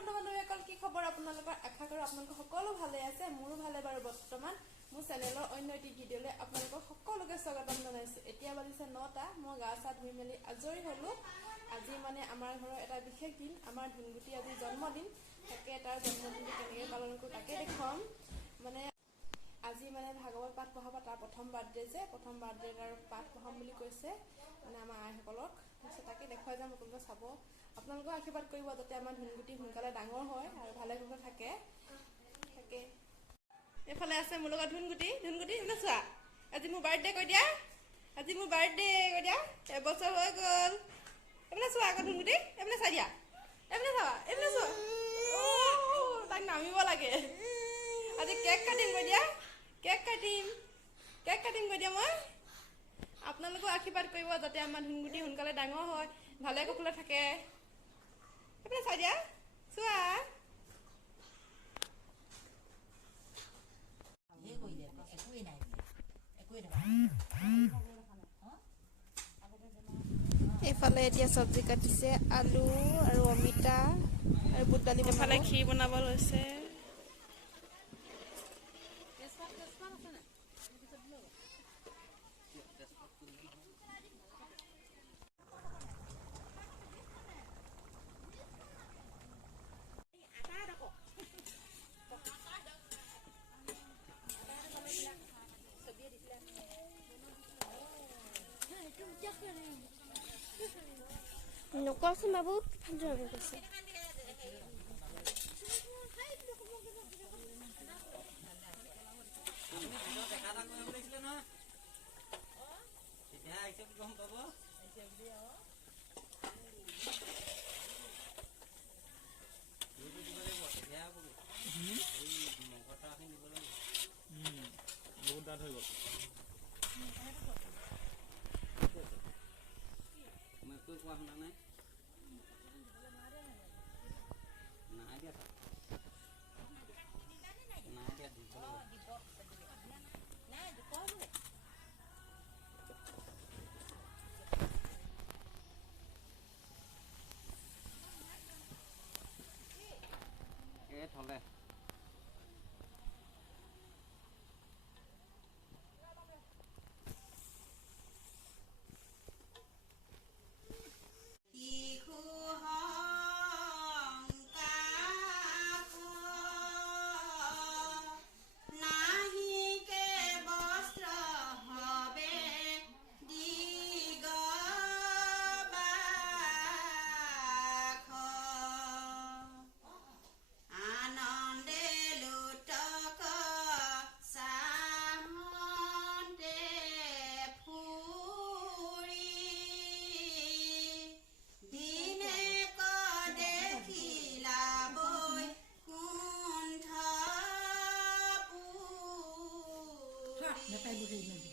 বন্ধু বান্ধৱীসকল কি খবৰ আপোনালোকৰ আশা কৰোঁ আপোনালোক সকলো ভালে আছে মোৰো ভালে বাৰু বৰ্তমান মোৰ চেনেলৰ অন্য এটি ভিডিঅ'লৈ আপোনালোকক সকলোকে স্বাগতম জনাইছোঁ এতিয়া বাজিছে 9টা মই গা চা ধুই মেলি আজৰি হ'লোঁ আজি মানে আমাৰ ঘৰৰ এটা বিশেষ দিন আমাৰ ধুনগুটি আজি জন্মদিন তাকে তাৰ জন্মদিনটো কেনেকৈ পালন কৰোঁ তাকে দেখুৱাম মানে আজি মানে ভাগৱত পাঠ পঢ়াব তাৰ প্ৰথম বাৰ্থডে যে প্ৰথম বাৰ্থডে তাৰ পাঠ পঢ়াম বুলি কৈছে মানে আমাৰ আইসকলক তাৰপিছত তাকে দেখুৱাই যাম আপোনালোকে চাব আপোনালোকেও আশীৰ্বাদ কৰিব যাতে আমাৰ ধুনগুটি সোনকালে ডাঙৰ হয় আৰু ভালে ভালে থাকে তাকে এইফালে আছে মোৰ লগত ধুনগুটি এইফালে চোৱা আজি মোৰ বাৰ্থডে কৈ দিয়া আজি মোৰ বাৰ্থডে কৈ দিয়া এবছৰ হৈ গ'ল এইফালে চোৱা আকৌ ধুনগুটি এইফালে চাই দিয়া এইফালে চাবা এইফালে চোৱা তাক নামিব লাগে আজি কেক কাটিম কৈ দিয়া কেক কাটিম কৈ দিয়া মই আপোনালোকেও আশীৰ্বাদ কৰিব যাতে আমাৰ ধুনগুটি সোনকালে ডাঙৰ হয় ভালে কুশলে থাকে এইফালে চাই দিয়া চোৱা এইফালে এতিয়া চব্জি কাটিছে আলু আৰু অমিতা আৰু বুট দালি এফালে খীৰ বনাব লৈছে নকওঁচোন বাবু ফালতু আমি কৈছে বহুত ডাঠ হৈ গ'ল মই কোৱা শুনা নাই নাই দিয়া থলে Nepal